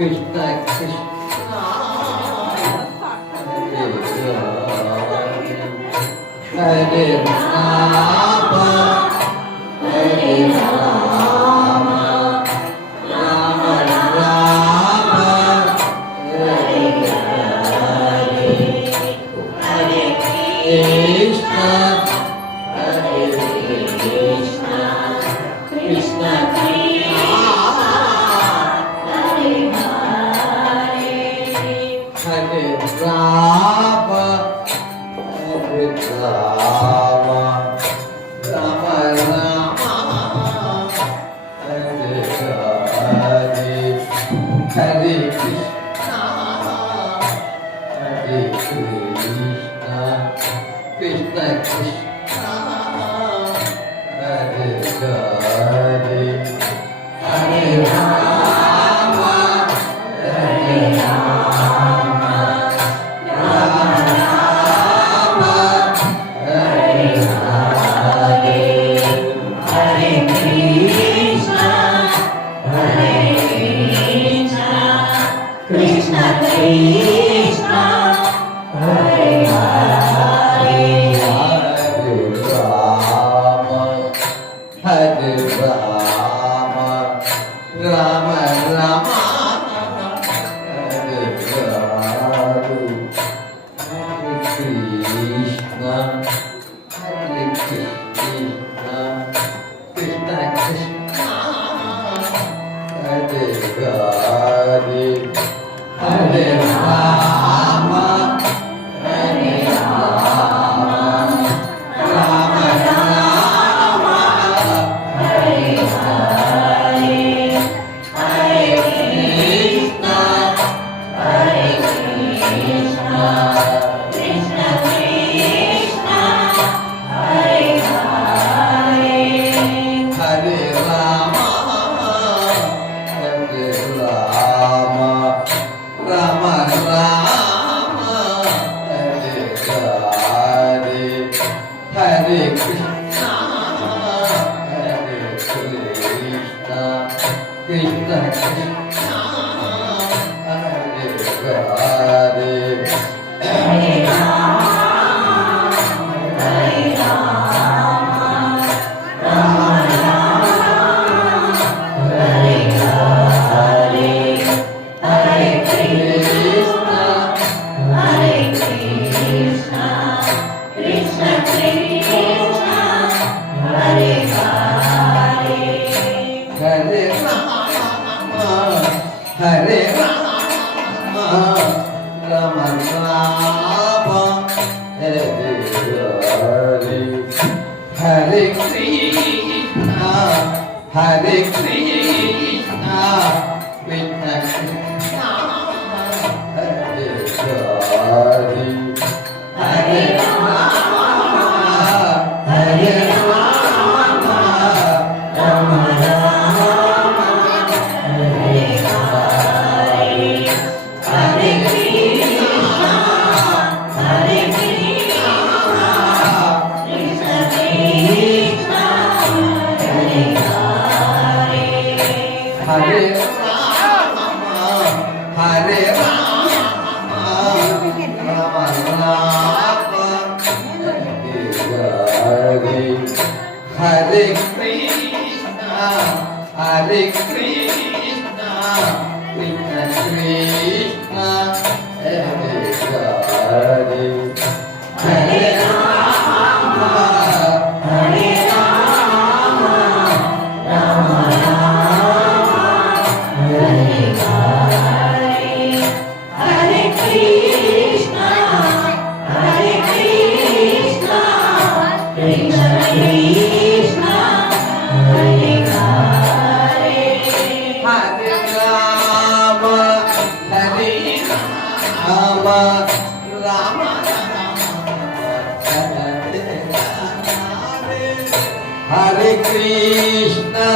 Krishna Krishna Hare Rama Hare Rama Rama Rama Hare Hare Hare Krishna Hare Krishna Krishna Hare Rama, Hare Rama, Rama Rama, Hare Hare, Hare Krishna, Hare Krishna, Krishna Krishna, Hare Hare, Hare Rama, Hare Rama. Krishna Krishna Hare Hare Hare Rama Hare Rama Rama Rama Hare Hare Hare Krishna Hare Krishna Krishna Krishna Hare Hare Hare Rama, Hare Rama, Rama Rama, Hare Hare, Hare Krishna, Hare Krishna, Krishna Krishna, Hare Hare, Hare Rama, Hare Rama. Rama Rama Hare Hare Hare Krishna Hare Krishna Krishna Krishna Hare Hare Hare Rama Hare Rama Rama Rama Hare Hare Hare Krishna, Hare Krishna, Krishna Krishna, Hare Hare, Hare Rama, Hare Rama, Rama Rama, Hare Hare, Hare Krishna, Hare Krishna, Krishna Krishna. Hare Hare Rama, Hare Rama, Rama Rama, Hare Hare, Hare Krishna, Hare Krishna, Krishna Krishna, Hare Hare, Hare Rama, Hare Rama, Rama Rama, Hare Krishna, Hare Krishna, Krishna Krishna, Hare Hare, Hare Rama, Hare Rama, Rama Rama, Hare Hare, Hare Krishna, Hare Krishna, Krishna Krishna, Hare Hare, Hare Rama, Hare Rama, Rama Hare Krishna,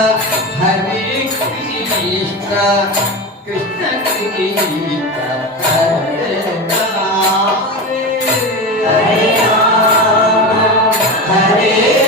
Hare Krishna, Krishna Krishna, Hare Hare, Hare Rama, Hare